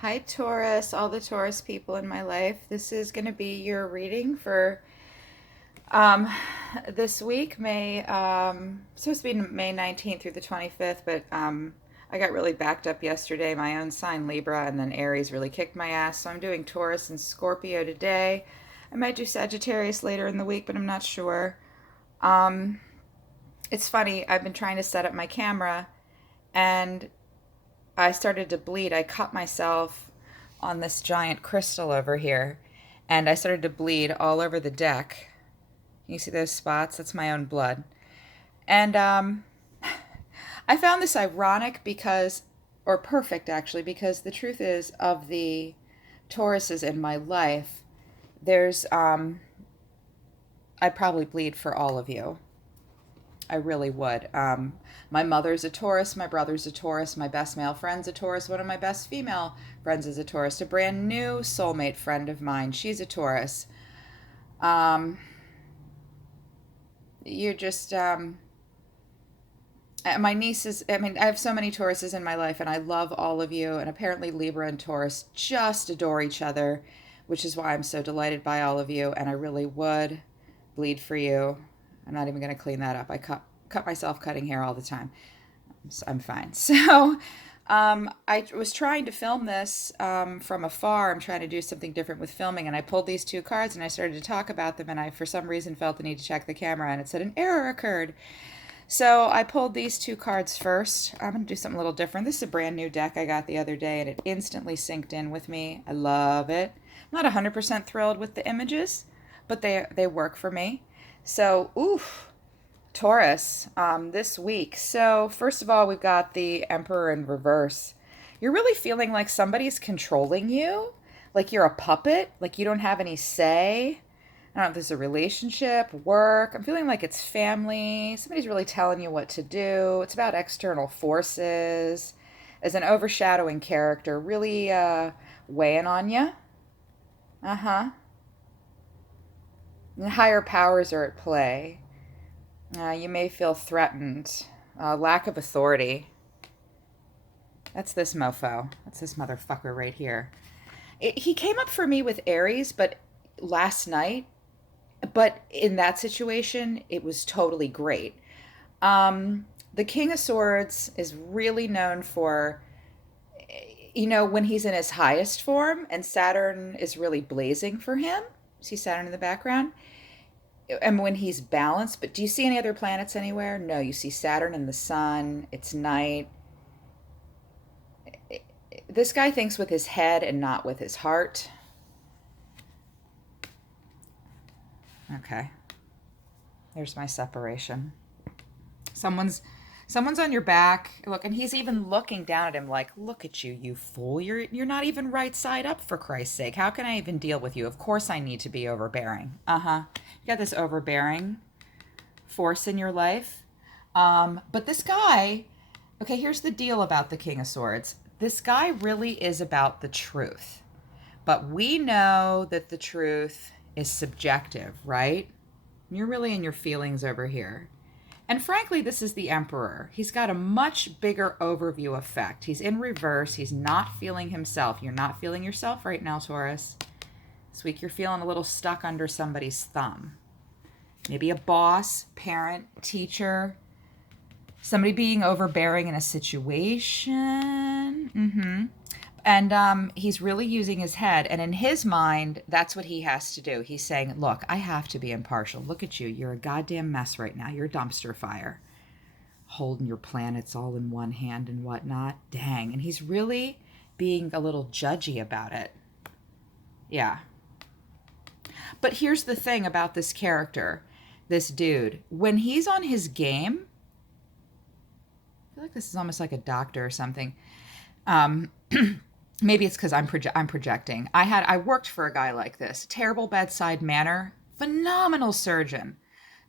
Hi, Taurus, all the Taurus people in my life. This is going to be your reading for um, this week, supposed to be May 19th through the 25th, but I got really backed up yesterday. My own sign, Libra, and then Aries really kicked my ass. So I'm doing Taurus and Scorpio today. I might do Sagittarius later in the week, but I'm not sure. Um, it's funny, I've been trying to set up my camera and I started to bleed. I cut myself on this giant crystal over here, and I started to bleed all over the deck. You see those spots? That's my own blood. And I found this ironic or perfect actually, because the truth is, of the Tauruses in my life, there's, I probably bleed for all of you. I really would. My mother's a Taurus. My brother's a Taurus. My best male friend's a Taurus. One of my best female friends is a Taurus. A brand new soulmate friend of mine, she's a Taurus. Um, you're just, my nieces, I mean, I have so many Tauruses in my life, and I love all of you. And apparently, Libra and Taurus just adore each other, which is why I'm so delighted by all of you. And I really would bleed for you. I'm not even going to clean that up. I cut myself cutting hair all the time. I'm fine. So, I was trying to film this from afar. I'm trying to do something different with filming, and I pulled these two cards and I started to talk about them. And I, for some reason, felt the need to check the camera, and it said an error occurred. So I pulled these two cards first. I'm going to do something a little different. This is a brand new deck I got the other day, and it instantly synced in with me. I love it. I'm not 100% thrilled with the images, but they work for me. So, oof, Taurus, this week. So, first of all, we've got the Emperor in reverse. You're really feeling like somebody's controlling you, like you're a puppet, like you don't have any say. I don't know if this is a relationship, work. I'm feeling like it's family. Somebody's really telling you what to do. It's about external forces. As an overshadowing character, really weighing on you. Uh huh. And higher powers are at play. You may feel threatened. Lack of authority. That's this mofo. That's this motherfucker right here. He came up for me with Aries, but last night. But in that situation, it was totally great. The King of Swords is really known for, when he's in his highest form and Saturn is really blazing for him. See Saturn in the background? And when he's balanced, but do you see any other planets anywhere? No, you see Saturn and the sun. It's night. This guy thinks with his head and not with his heart. Okay, there's my separation. Someone's someone's on your back. Look, and he's even looking down at him like, "Look at you, you fool. You're not even right side up, for Christ's sake. How can I even deal with you? Of course I need to be overbearing." Uh-huh. You got this overbearing force in your life. But this guy, okay, here's the deal about the King of Swords. This guy really is about the truth. But we know that the truth is subjective, right? You're really in your feelings over here. And frankly, this is the Emperor. He's got a much bigger overview effect. He's in reverse. He's not feeling himself. You're not feeling yourself right now, Taurus. This week you're feeling a little stuck under somebody's thumb. Maybe a boss, parent, teacher, somebody being overbearing in a situation. And he's really using his head. And in his mind, that's what he has to do. He's saying, look, I have to be impartial. Look at you. You're a goddamn mess right now. You're a dumpster fire. Holding your planets all in one hand and whatnot. Dang. And he's really being a little judgy about it. Yeah. But here's the thing about this character, this dude. When he's on his game, I feel like this is almost like a doctor or something. Um, Maybe it's because I'm projecting. I worked for a guy like this. Terrible bedside manner, phenomenal surgeon.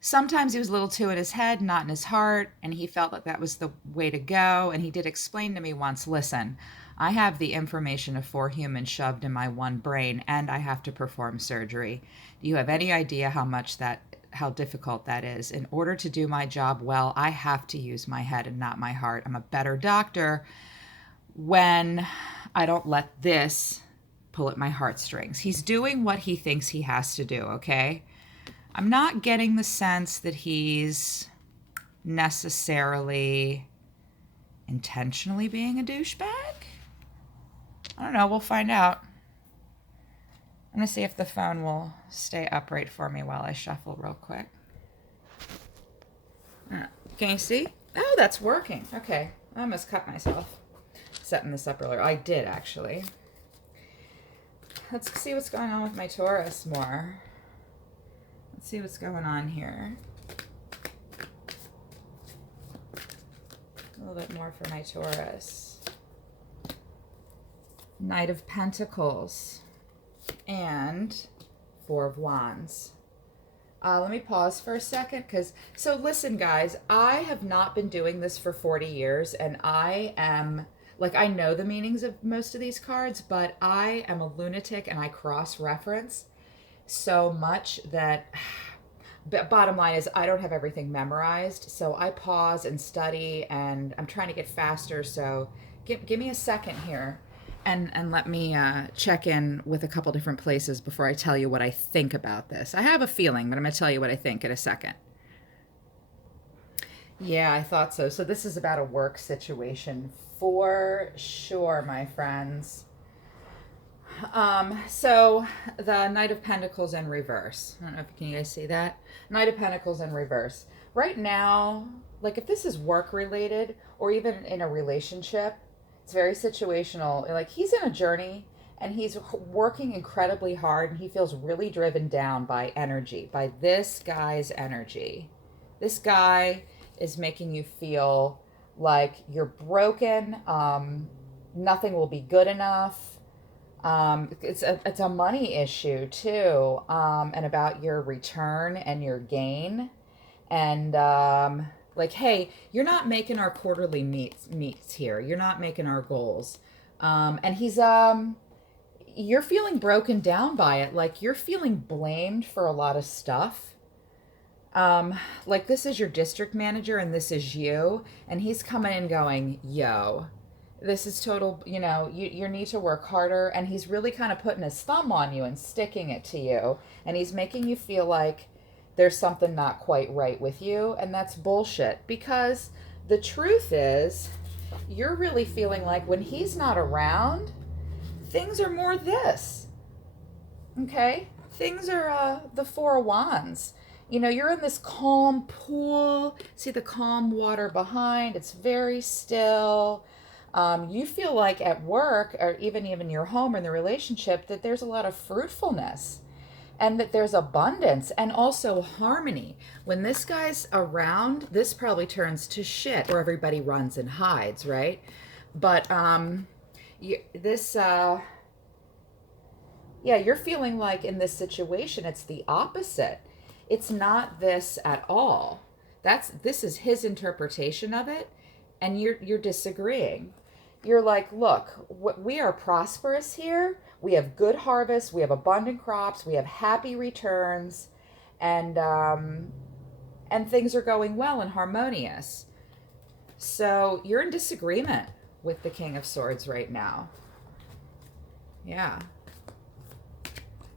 Sometimes he was a little too in his head, not in his heart, and he felt that that was the way to go. And he did explain to me once, listen, I have the information of 4 humans shoved in my one brain, and I have to perform surgery. Do you have any idea how difficult that is? In order to do my job well, I have to use my head and not my heart. I'm a better doctor when I don't let this pull at my heartstrings. He's doing what he thinks he has to do, okay? I'm not getting the sense that he's necessarily intentionally being a douchebag. I don't know. We'll find out. I'm going to see if the phone will stay upright for me while I shuffle real quick. Can you see? Oh, that's working. Okay. I almost cut myself setting this up earlier. I did, actually. Let's see what's going on with my Taurus more. Let's see what's going on here. A little bit more for my Taurus. Knight of Pentacles and Four of Wands. Let me pause for a second so listen, guys, I have not been doing this for 40 years and I am, like, I know the meanings of most of these cards, but I am a lunatic and I cross-reference so much that, bottom line is I don't have everything memorized, so I pause and study and I'm trying to get faster, so give me a second here. And let me check in with a couple different places before I tell you what I think about this. I have a feeling, but I'm going to tell you what I think in a second. Yeah, I thought so. So this is about a work situation for sure, my friends. So the Knight of Pentacles in reverse. I don't know if can you guys see that? Knight of Pentacles in reverse. Right now, like if this is work related or even in a relationship, it's very situational. Like he's in a journey and he's working incredibly hard and he feels really driven down by energy, by this guy's energy. This guy is making you feel like you're broken. Nothing will be good enough. It's a money issue too, and about your return and your gain. And like, hey, you're not making our quarterly meets here. You're not making our goals. And he's, you're feeling broken down by it. Like you're feeling blamed for a lot of stuff. Like this is your district manager and this is you. And he's coming in going, yo, this is total, you need to work harder. And he's really kind of putting his thumb on you and sticking it to you. And he's making you feel like there's something not quite right with you, and that's bullshit. Because the truth is, you're really feeling like when he's not around, things are more this. Okay? Things are the Four of Wands. You're in this calm pool. See the calm water behind. It's very still. You feel like at work, or even your home or in the relationship, that there's a lot of fruitfulness. And that there's abundance and also harmony. When this guy's around, this probably turns to shit where everybody runs and hides, right? But you're feeling like in this situation, it's the opposite. It's not this at all. This is his interpretation of it, and you're disagreeing. You're like, look, we are prosperous here. We have good harvests. We have abundant crops. We have happy returns, and things are going well and harmonious. So you're in disagreement with the King of Swords right now. Yeah.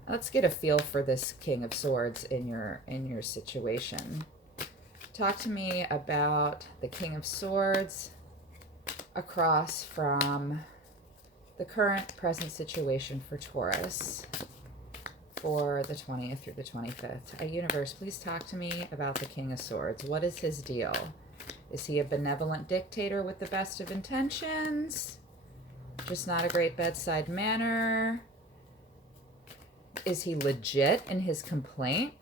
Let's get a feel for this King of Swords in your situation. Talk to me about the King of Swords across from the current present situation for Taurus for the 20th through the 25th. Universe, please talk to me about the King of Swords. What is his deal? Is he a benevolent dictator with the best of intentions? Just not a great bedside manner? Is he legit in his complaint?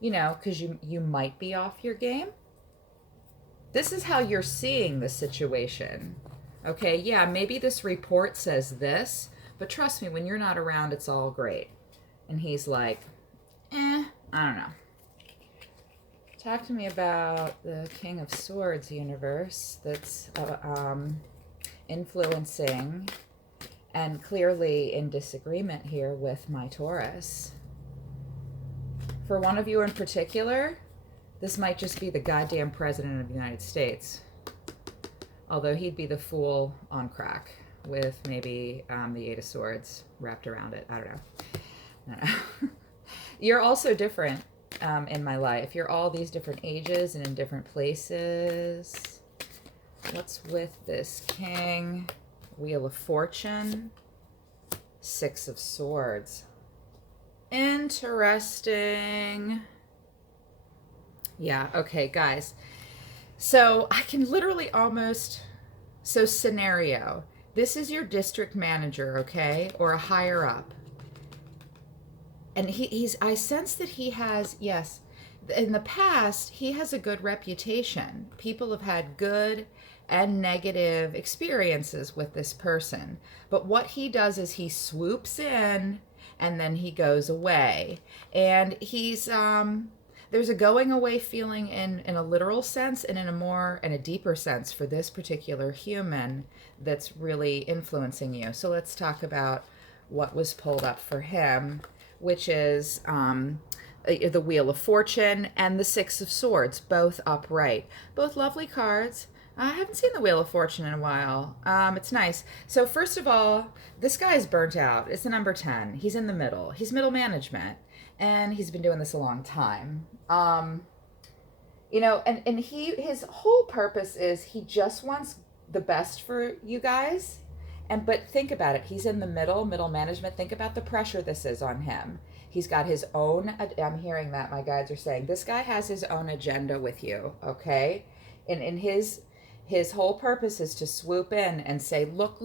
Because you might be off your game. This is how you're seeing the situation. Okay, yeah, maybe this report says this, but trust me, when you're not around, it's all great. And he's like, I don't know. Talk to me about the King of Swords universe that's influencing and clearly in disagreement here with my Taurus. For one of you in particular, this might just be the goddamn President of the United States. Although he'd be the fool on crack. with maybe the Eight of Swords wrapped around it. I don't know. I don't know. You're also different in my life. You're all these different ages and in different places. What's with this King? Wheel of Fortune. Six of Swords. Interesting. Yeah, okay, guys. So I can literally almost... So scenario. This is your district manager, okay? Or a higher up. And I sense that he has, yes, in the past, he has a good reputation. People have had good and negative experiences with this person. But what he does is he swoops in and then he goes away. And he's, there's a going away feeling in a literal sense and in a deeper sense for this particular human that's really influencing you. So let's talk about what was pulled up for him, which is the Wheel of Fortune and the Six of Swords, both upright. Both lovely cards. I haven't seen the Wheel of Fortune in a while. It's nice. So first of all, this guy's burnt out. It's the number 10. He's in the middle. He's middle management. And he's been doing this a long time. You know, and his whole purpose is he just wants the best for you guys. But think about it. He's in the middle management. Think about the pressure this is on him. He's got his own, I'm hearing that my guides are saying, this guy has his own agenda with you, okay? And his whole purpose is to swoop in and say, look,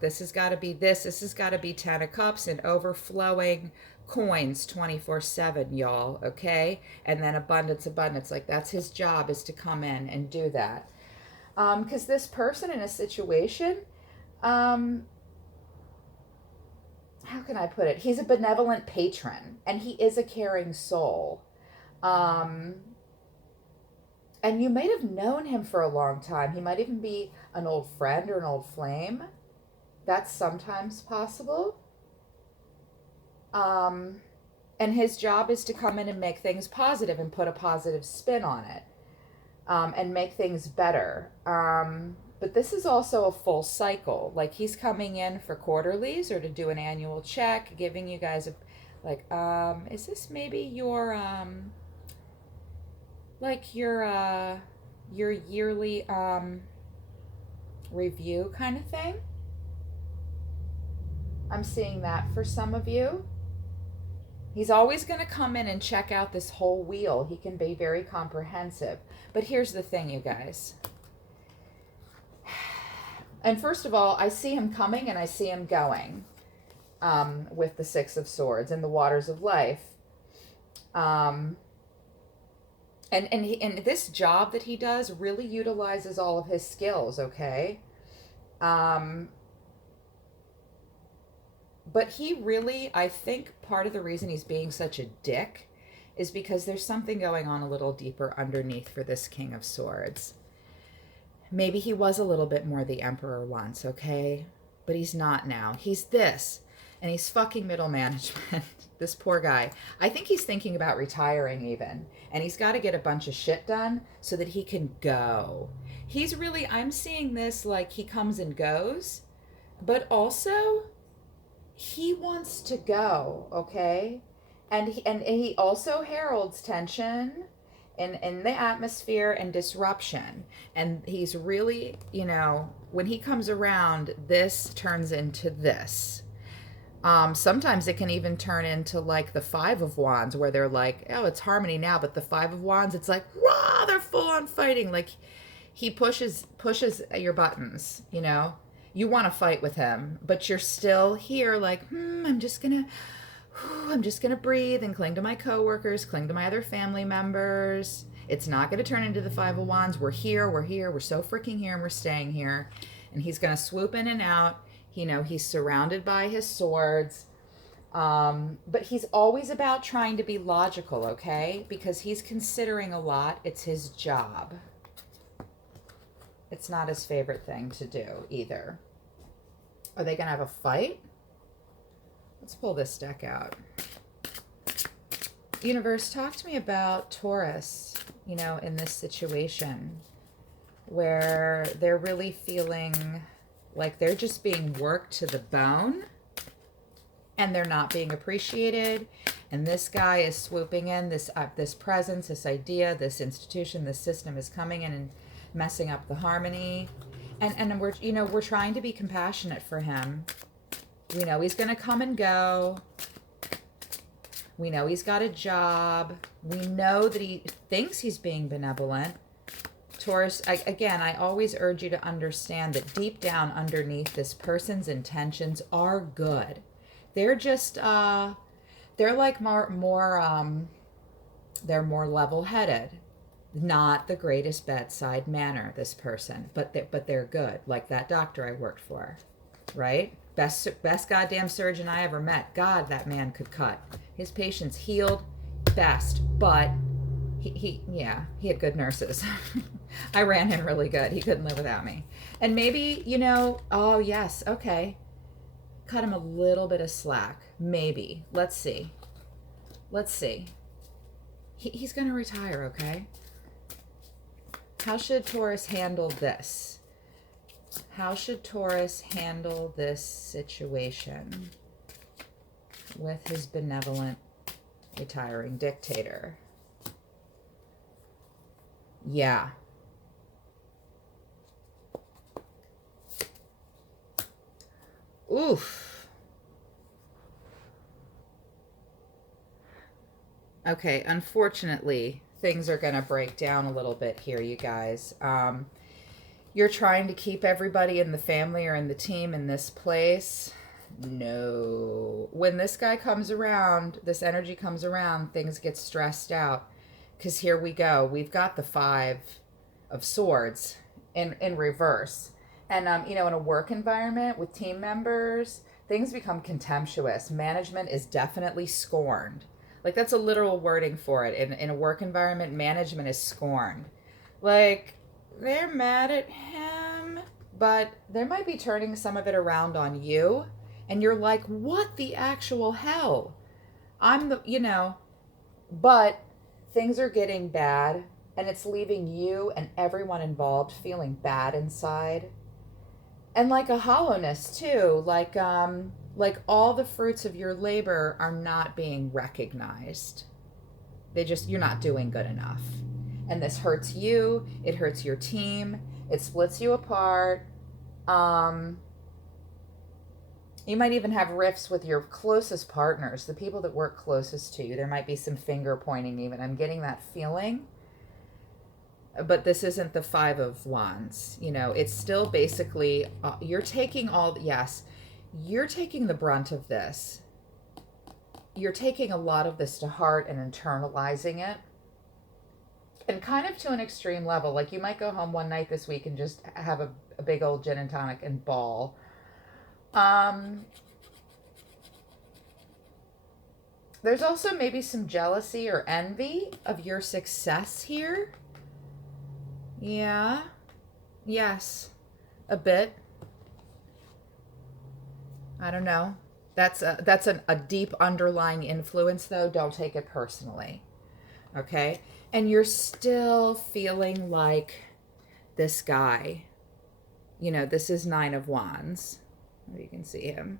this has got to be this has got to be 10 of Cups and overflowing coins 24/7, y'all, okay? And then abundance. Like that's his job, is to come in and do that. Because this person in a situation, how can I put it? He's a benevolent patron and he is a caring soul. And you might have known him for a long time. He might even be an old friend or an old flame. That's sometimes possible. And his job is to come in and make things positive and put a positive spin on it, and make things better. But this is also a full cycle. Like he's coming in for quarterlies or to do an annual check, giving you guys is this maybe your your yearly review kind of thing? I'm seeing that for some of you. He's always going to come in and check out this whole wheel. He can be very comprehensive. But here's the thing, you guys. And first of all, I see him coming and I see him going, with the Six of Swords and the waters of life. And this job that he does really utilizes all of his skills, okay? But he really, I think part of the reason he's being such a dick is because there's something going on a little deeper underneath for this King of Swords. Maybe he was a little bit more the Emperor once, okay? But he's not now. He's this, and he's fucking middle management. This poor guy. I think he's thinking about retiring even, and he's got to get a bunch of shit done so that he can go. He's really, I'm seeing this like he comes and goes, but also he wants to go, okay? And he also heralds tension in the atmosphere and disruption. And he's really, you know, when he comes around, this turns into this. Sometimes it can even turn into like the Five of Wands, where they're like, oh, it's harmony now, but the Five of Wands, it's like, rah, they're full on fighting. Like he pushes your buttons, you know? You want to fight with him, but you're still here like, I'm just gonna breathe and cling to my coworkers, cling to my other family members. It's not going to turn into the Five of Wands. We're here, we're so freaking here, and we're staying here. And he's going to swoop in and out. You know, he's surrounded by his swords. But he's always about trying to be logical, okay? Because he's considering a lot. It's his job. It's not his favorite thing to do either. Are they going to have a fight? Let's pull this deck out. Universe, talk to me about Taurus, you know, in this situation where they're really feeling Like they're just being worked to the bone and they're not being appreciated. And this guy is swooping in, this presence, this idea, this institution, this system is coming in and messing up the harmony. And we're, you know, we're trying to be compassionate for him. We know he's going to come and go. We know he's got a job. We know that he thinks he's being benevolent. Taurus, I always urge you to understand that deep down underneath, this person's intentions are good. They're just, they're like they're more level-headed. Not the greatest bedside manner, this person, but they're good. Like that doctor I worked for, right? Best goddamn surgeon I ever met. God, that man could cut. His patients healed best, but he had good nurses. I ran him really good. He couldn't live without me. And maybe, you know, oh yes, okay. Cut him a little bit of slack. Maybe. Let's see. He's going to retire, okay? How should Taurus handle this? How should Taurus handle this situation with his benevolent retiring dictator? Yeah. Oof. Okay, unfortunately, things are going to break down a little bit here, you guys. You're trying to keep everybody in the family or in the team in this place. No. When this guy comes around, this energy comes around, things get stressed out. Because here we go. We've got the 5 of Swords in reverse. And, you know, in a work environment with team members, things become contemptuous. Management is definitely scorned. Like, that's a literal wording for it. In a work environment, management is scorned. Like, they're mad at him, but they might be turning some of it around on you. And you're like, what the actual hell? I'm the, you know, but things are getting bad, and it's leaving you and everyone involved feeling bad inside. And like a hollowness too, like all the fruits of your labor are not being recognized. You're not doing good enough. And this hurts you, it hurts your team, it splits you apart. You might even have rifts with your closest partners, the people that work closest to you. There might be some finger pointing even. I'm getting that feeling. But this isn't the 5 of Wands. You know, it's still basically, you're taking you're taking the brunt of this. You're taking a lot of this to heart and internalizing it. And kind of to an extreme level. Like, you might go home one night this week and just have a big old gin and tonic and bawl. There's also maybe some jealousy or envy of your success here. Yeah. Yes. A bit. I don't know. That's a deep underlying influence, though. Don't take it personally. Okay? And you're still feeling like this guy. You know, this is 9 of Wands. You can see him.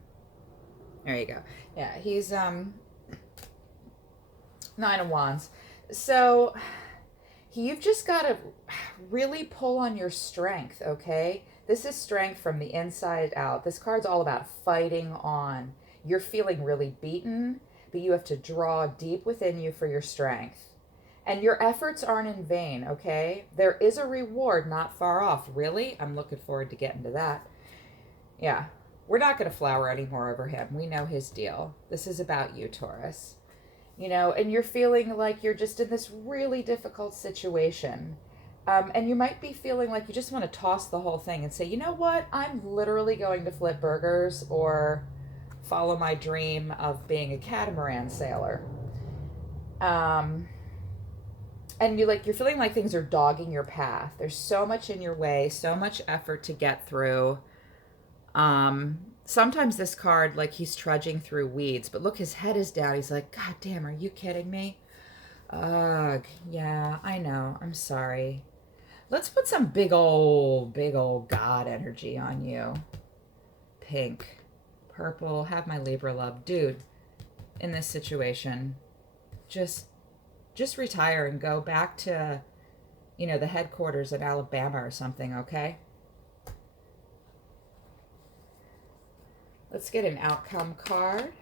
There you go. Yeah, he's 9 of Wands. So you've just got to really pull on your strength, okay? This is strength from the inside out. This card's all about fighting on. You're feeling really beaten, but you have to draw deep within you for your strength. And your efforts aren't in vain, okay? There is a reward not far off. Really? I'm looking forward to getting to that. Yeah. We're not going to flower anymore over him. We know his deal. This is about you, Taurus. You know, and you're feeling like you're just in this really difficult situation. And you might be feeling like you just want to toss the whole thing and say, you know what? I'm literally going to flip burgers or follow my dream of being a catamaran sailor. And you're feeling like things are dogging your path. There's so much in your way, so much effort to get through. Sometimes this card, like, he's trudging through weeds, but look, his head is down. He's like, God damn, are you kidding me? Ugh, yeah, I know. I'm sorry. Let's put some big old God energy on you. pink, purple, have my Libra love. Dude, in this situation, just retire and go back to, you know, the headquarters in Alabama or something, okay? Let's get an outcome card.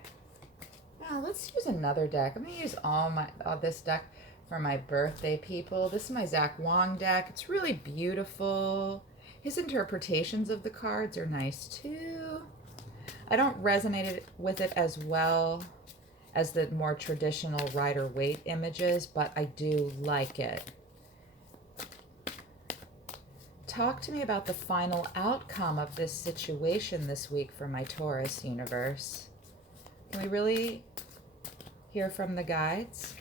Now, let's use another deck. I'm going to use all this deck for my birthday people. This is my Zach Wong deck. It's really beautiful. His interpretations of the cards are nice too. I don't resonate with it as well as the more traditional Rider-Waite images, but I do like it. Talk to me about the final outcome of this situation this week for my Taurus universe. Can we really hear from the guides?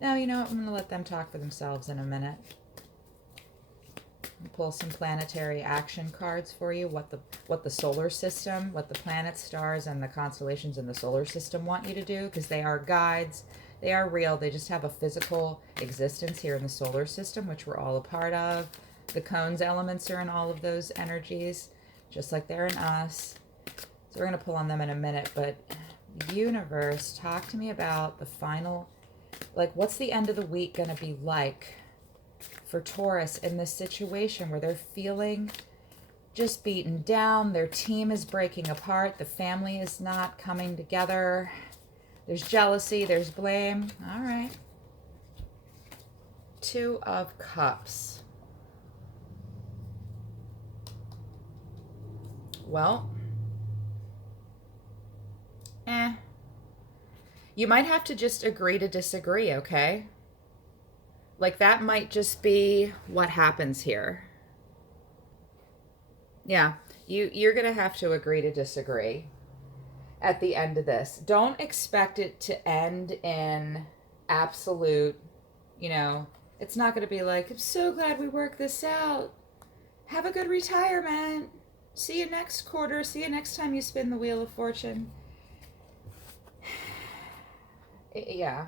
No, you know what? I'm going to let them talk for themselves in a minute. I'll pull some planetary action cards for you, what the solar system, what the planets, stars, and the constellations in the solar system want you to do, because they are guides. They are real. They just have a physical existence here in the solar system, which we're all a part of. The cones elements are in all of those energies, just like they're in us. So we're going to pull on them in a minute, but universe, talk to me about the final, like, what's the end of the week going to be like for Taurus in this situation where they're feeling just beaten down, their team is breaking apart, the family is not coming together, there's jealousy, there's blame. All right. Two of Cups. Well, you might have to just agree to disagree, okay? Like, that might just be what happens here. Yeah, you're going to have to agree to disagree at the end of this. Don't expect it to end in absolute, you know, it's not going to be like, I'm so glad we worked this out. Have a good retirement. See you next quarter. See you next time you spin the Wheel of Fortune. Yeah.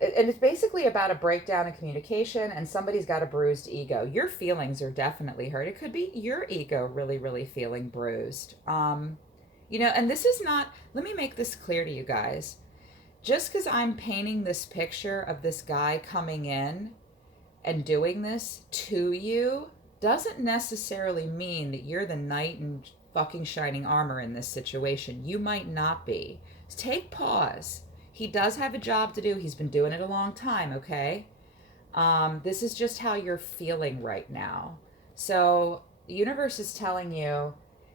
And it's basically about a breakdown in communication, and somebody's got a bruised ego. Your feelings are definitely hurt. It could be your ego really, really feeling bruised. You know, and this is not, let me make this clear to you guys. Just because I'm painting this picture of this guy coming in and doing this to you doesn't necessarily mean that you're the knight in fucking shining armor in this situation. You might not be. Take pause. He does have a job to do. He's been doing it a long time, okay? This is just how you're feeling right now. So the universe is telling you,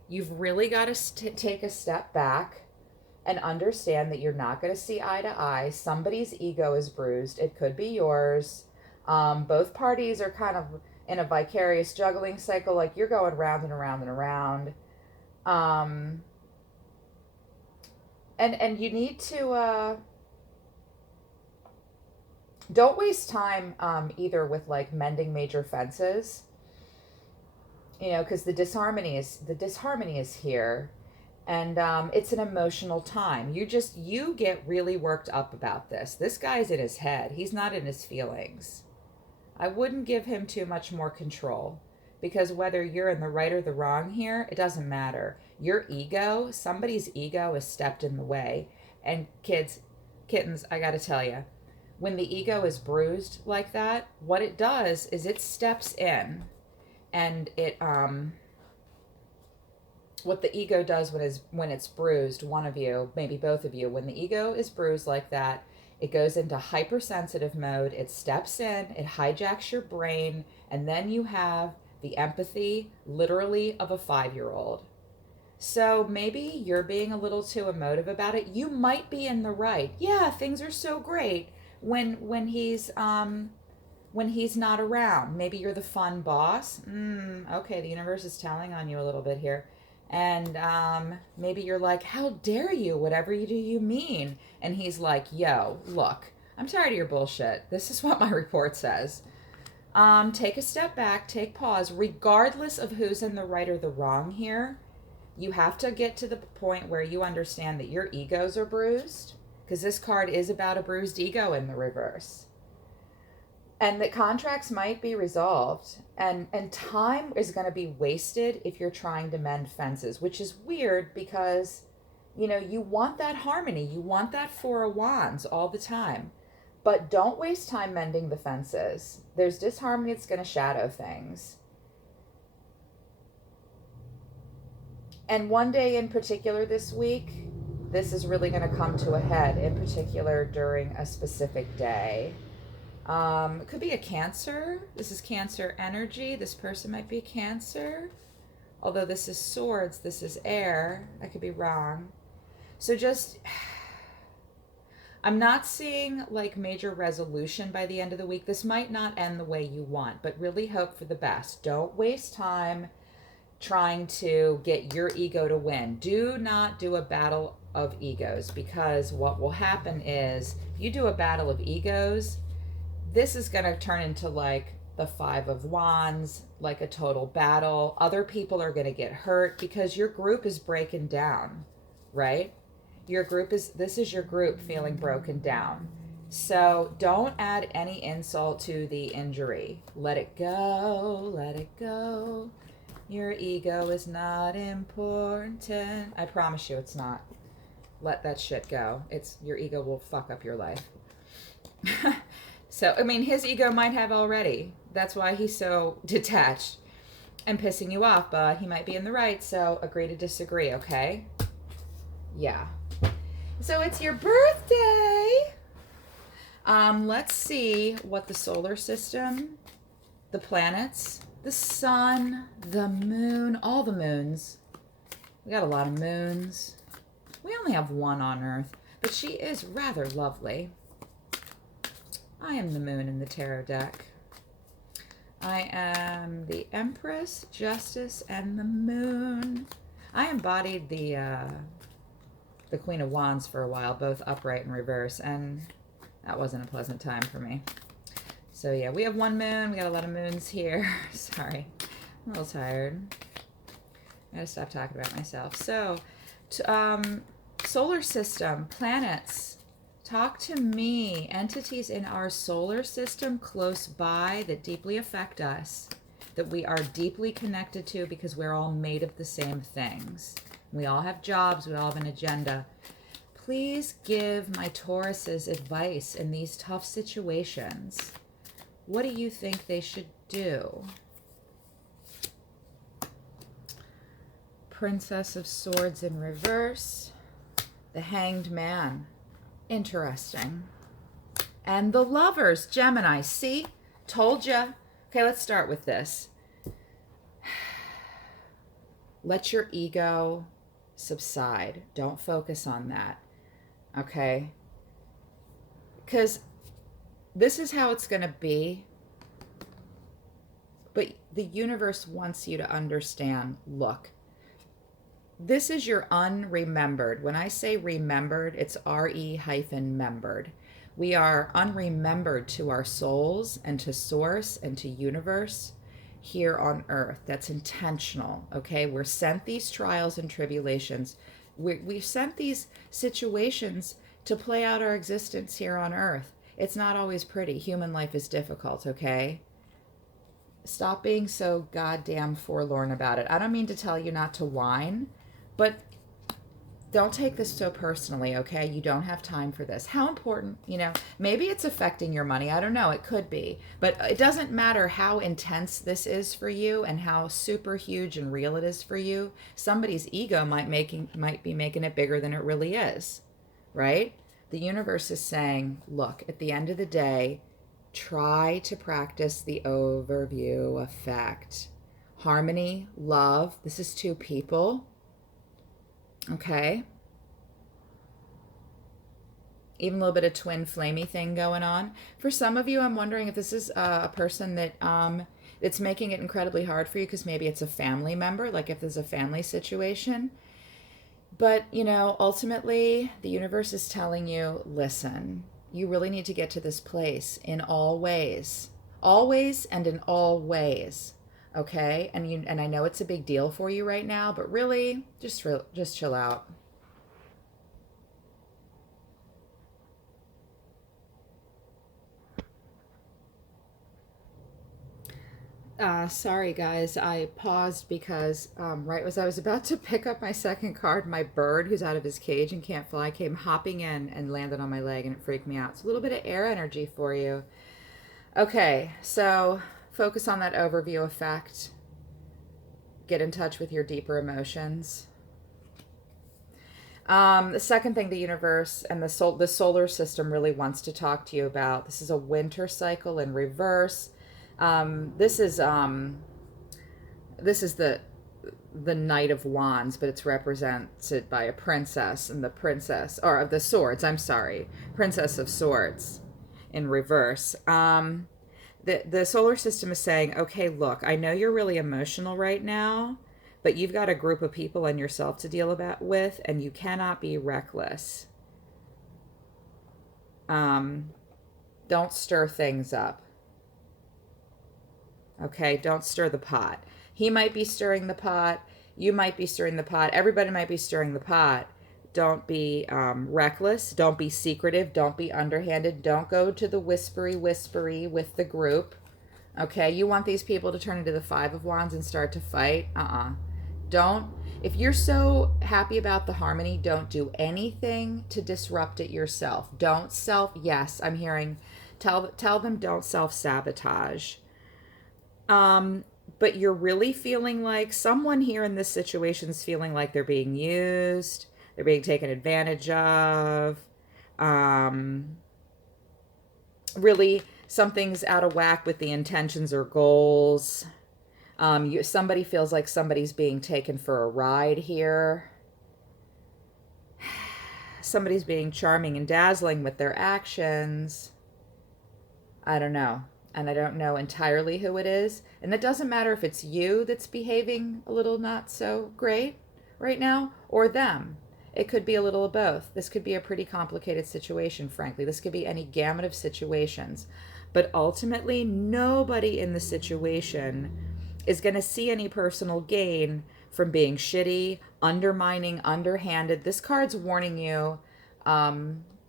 you've really got to take a step back and understand that you're not going to see eye to eye. Somebody's ego is bruised. It could be yours. Both parties are kind of in a vicarious juggling cycle, like you're going round and around and around. And you need to don't waste time either with like mending major fences, you know, because the disharmony is here, and it's an emotional time. You get really worked up about this. This guy's in his head. He's not in his feelings. I wouldn't give him too much more control, because whether you're in the right or the wrong here, it doesn't matter. Your ego, somebody's ego is stepped in the way. And kittens, I got to tell you, when the ego is bruised like that, what it does is it steps in, and it what the ego does when it's bruised, one of you, maybe both of you, when the ego is bruised like that, it goes into hypersensitive mode. It steps in, it hijacks your brain, and then you have the empathy, literally, of a 5-year-old. So maybe you're being a little too emotive about it. You might be in the right. Yeah, things are so great when he's not around. Maybe you're the fun boss. Okay, the universe is telling on you a little bit here. And maybe you're like, how dare you? Whatever you do, you mean. And he's like, yo, look, I'm tired of your bullshit. This is what my report says. Take a step back, take pause. Regardless of who's in the right or the wrong here, you have to get to the point where you understand that your egos are bruised, because this card is about a bruised ego in the reverse. And the contracts might be resolved, and time is going to be wasted if you're trying to mend fences, which is weird because you want that harmony, you want that Four of Wands all the time, but don't waste time mending the fences. There's disharmony that's going to shadow things. And one day in particular this week, this is really going to come to a head, in particular during a specific day. It could be a Cancer. This is Cancer energy. This person might be Cancer. Although this is swords, this is air. I could be wrong. So I'm not seeing like major resolution by the end of the week. This might not end the way you want, but really hope for the best. Don't waste time trying to get your ego to win. Do not do a battle of egos, because what will happen is if you do a battle of egos, this is going to turn into like the Five of Wands, like a total battle. Other people are going to get hurt because your group is breaking down, right? This is your group feeling broken down. So don't add any insult to the injury. Let it go, let it go. Your ego is not important. I promise you it's not. Let that shit go. Your ego will fuck up your life. So, I mean, his ego might have already. That's why he's so detached and pissing you off, but he might be in the right, so agree to disagree, okay? Yeah. So it's your birthday. Let's see what the solar system, the planets, the sun, the moon, all the moons. We got a lot of moons. We only have one on Earth, but she is rather lovely. I am the moon in the tarot deck. I am the Empress, Justice, and the moon. I embodied the Queen of Wands for a while, both upright and reverse, and that wasn't a pleasant time for me. So yeah, we have one moon. We got a lot of moons here. Sorry, I'm a little tired. I gotta stop talking about myself. So, solar system, planets. Talk to me. Entities in our solar system close by that deeply affect us, that we are deeply connected to because we're all made of the same things. We all have jobs. We all have an agenda. Please give my Tauruses advice in these tough situations. What do you think they should do? Princess of Swords in reverse. The Hanged Man. Interesting. And the Lovers, Gemini. See? Told ya. Okay, let's start with this. Let your ego subside. Don't focus on that. Okay? Because this is how it's going to be. But the universe wants you to understand, look, this is your unremembered. When I say remembered, it's RE-membered. We are unremembered to our souls and to source and to universe here on earth. That's intentional, okay? We're sent these trials and tribulations. We've sent these situations to play out our existence here on earth. It's not always pretty. Human life is difficult, okay? Stop being so goddamn forlorn about it. I don't mean to tell you not to whine, but don't take this so personally, okay? You don't have time for this. How important, maybe it's affecting your money. I don't know. It could be. But it doesn't matter how intense this is for you and how super huge and real it is for you. Somebody's ego might be making it bigger than it really is, right? The universe is saying, look, at the end of the day, try to practice the overview effect. Harmony, love. This is two people. Okay. Even a little bit of twin flamey thing going on. For some of you, I'm wondering if this is a person that it's making it incredibly hard for you because maybe it's a family member, like if there's a family situation. But, ultimately, the universe is telling you, listen, you really need to get to this place in all ways. Always and in all ways. Okay, and I know it's a big deal for you right now, but really, just chill out. Sorry, guys. I paused because right as I was about to pick up my second card, my bird, who's out of his cage and can't fly, came hopping in and landed on my leg, and it freaked me out. It's a little bit of air energy for you. Okay, so focus on that overview effect. Get in touch with your deeper emotions. The second thing the universe and the solar system really wants to talk to you about. This is a winter cycle in reverse. This is the Knight of Wands, but it's represented by a princess, and the princess, or of the swords, I'm sorry, Princess of Swords in reverse. The solar system is saying, okay, look, I know you're really emotional right now, but you've got a group of people and yourself to deal with, and you cannot be reckless. Don't stir things up. Okay, don't stir the pot. He might be stirring the pot. You might be stirring the pot. Everybody might be stirring the pot. Don't be reckless. Don't be secretive. Don't be underhanded. Don't go to the whispery with the group. Okay, you want these people to turn into the Five of Wands and start to fight? Don't. If you're so happy about the harmony, don't do anything to disrupt it yourself. Don't yes, I'm hearing, tell them don't self-sabotage. But you're really feeling like someone here in this situation is feeling like they're being used, they're being taken advantage of. Really, something's out of whack with the intentions or goals. Somebody feels like somebody's being taken for a ride here. Somebody's being charming and dazzling with their actions. I don't know. And I don't know entirely who it is. And it doesn't matter if it's you that's behaving a little not so great right now, or them. It could be a little of both. This could be a pretty complicated situation, frankly. This could be any gamut of situations. But ultimately, nobody in the situation is going to see any personal gain from being shitty, undermining, underhanded. This card's warning you,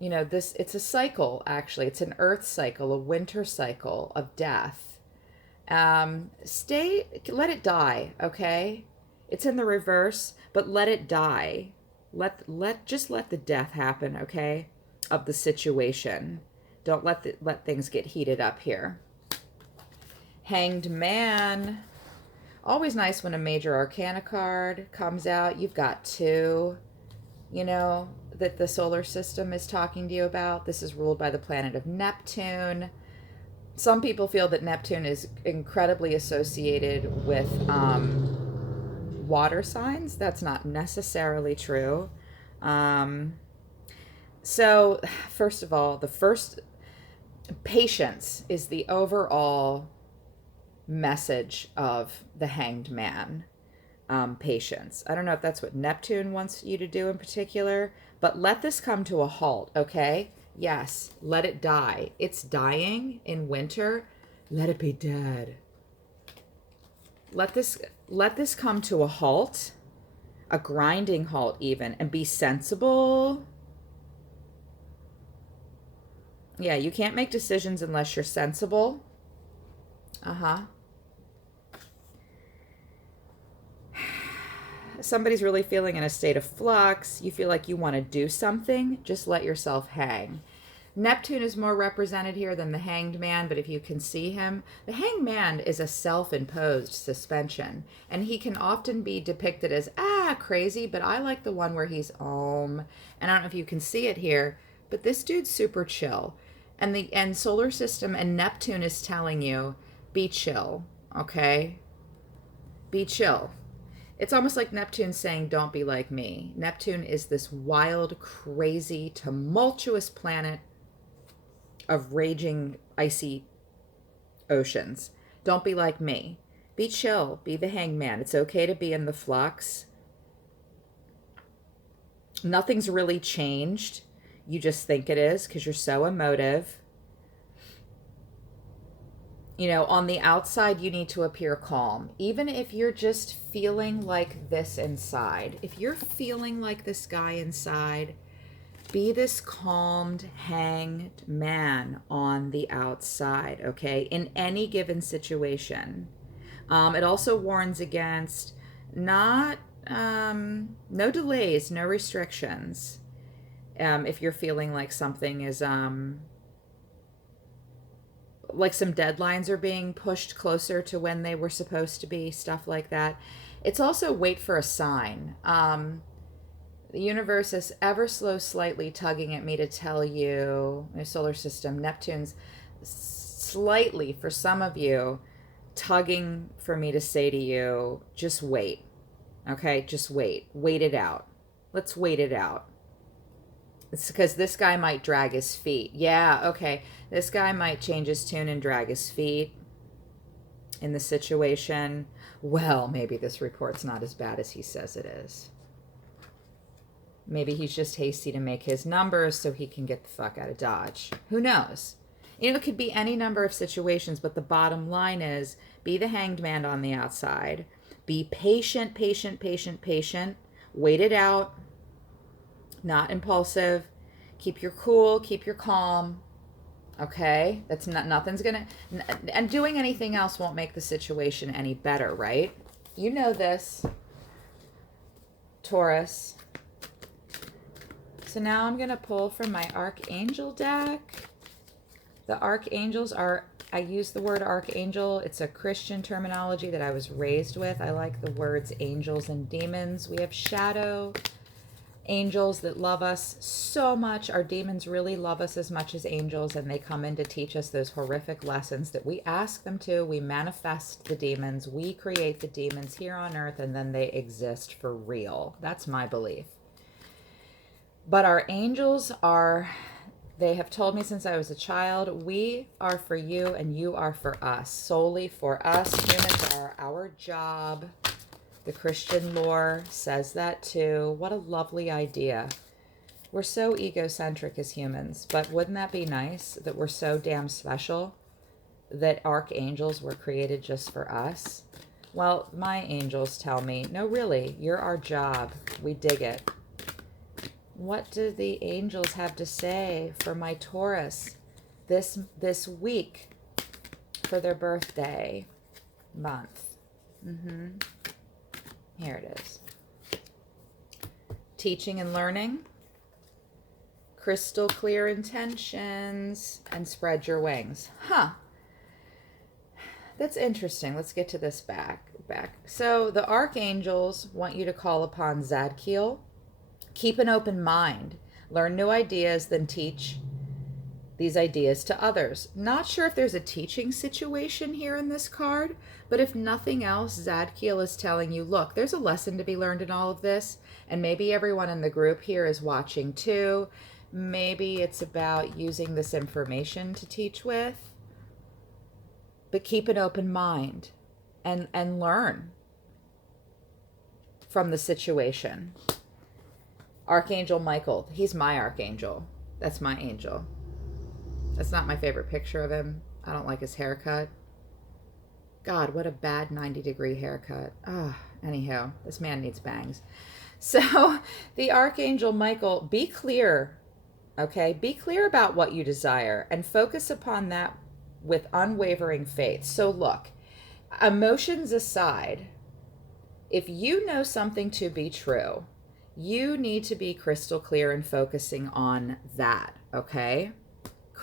it's a cycle, actually. It's an earth cycle, a winter cycle of death. Let it die, okay? It's in the reverse, but let it die. Just let the death happen, okay? Of the situation. Don't let things get heated up here. Hanged Man. Always nice when a major arcana card comes out. You've got two, that the solar system is talking to you about. This is ruled by the planet of Neptune. Some people feel that Neptune is incredibly associated with water signs. That's not necessarily true. So, first of all, patience is the overall message of the Hanged Man. Patience. I don't know if that's what Neptune wants you to do in particular, but let this come to a halt, okay? Yes, let it die. It's dying in winter. Let it be dead. Let this come to a halt, a grinding halt even, and be sensible. Yeah, you can't make decisions unless you're sensible. Somebody's really feeling in a state of flux. You feel like you want to do something. Just let yourself hang. Neptune is more represented here than the Hanged Man, but if you can see him, the Hanged Man is a self-imposed suspension, and he can often be depicted as, crazy, but I like the one where he's and I don't know if you can see it here, but this dude's super chill. And solar system and Neptune is telling you, be chill, okay? Be chill. It's almost like Neptune saying, don't be like me. Neptune is this wild, crazy, tumultuous planet of raging, icy oceans. Don't be like me. Be chill. Be the Hanged Man. It's okay to be in the flux. Nothing's really changed. You just think it is because you're so emotive. On the outside, you need to appear calm. Even if you're just feeling like this inside. If you're feeling like this guy inside, be this calmed, hanged man on the outside, okay? In any given situation. It also warns against not no delays, no restrictions. If you're feeling like something is like some deadlines are being pushed closer to when they were supposed to be, stuff like that. It's also wait for a sign. The universe is ever so slightly tugging at me to tell you, my solar system, Neptune's slightly, for some of you, tugging for me to say to you, just wait. Okay, just wait. Wait it out. Let's wait it out. It's because this guy might drag his feet. Yeah, okay. This guy might change his tune and drag his feet in the situation. Well, maybe this report's not as bad as he says it is. Maybe he's just hasty to make his numbers so he can get the fuck out of Dodge. Who knows? You know, it could be any number of situations, but the bottom line is be the hanged man on the outside. Be patient, patient, patient, patient. Wait it out. Not impulsive. Keep your cool, keep your calm. Okay? That's not, nothing's gonna, and doing anything else won't make the situation any better, right? You know this, Taurus. So now I'm gonna pull from my Archangel deck. The Archangels are, I use the word Archangel. It's a Christian terminology that I was raised with. I like the words angels and demons. We have shadow angels that love us so much. Our demons really love us as much as angels, and they come in to teach us those horrific lessons that we ask them to. We manifest the demons. We create the demons here on earth, and then they exist for real. That's my belief. But our angels are, they have told me since I was a child, we are for you and you are for us. Solely for us. Humans are our job. The Christian lore says that too. What a lovely idea. We're so egocentric as humans, but wouldn't that be nice that we're so damn special that archangels were created just for us? Well, my angels tell me, no, really, you're our job. We dig it. What do the angels have to say for my Taurus this week for their birthday month? Here it is. Teaching and learning, crystal clear intentions, and spread your wings. That's interesting. Let's get to this back. So the archangels want you to call upon Zadkiel. Keep an open mind. Learn new ideas, then teach these ideas to others. Not sure if there's a teaching situation here in this card, but if nothing else, Zadkiel is telling you, look, there's a lesson to be learned in all of this, and maybe everyone in the group here is watching too. Maybe it's about using this information to teach with, but keep an open mind and learn from the situation. Archangel Michael, he's my archangel. That's my angel. That's not my favorite picture of him. I don't like his haircut. God, what a bad 90-degree haircut. Anyhow, this man needs bangs. So the Archangel Michael, be clear, okay? Be clear about what you desire and focus upon that with unwavering faith. So look, emotions aside, if you know something to be true, you need to be crystal clear in focusing on that, okay?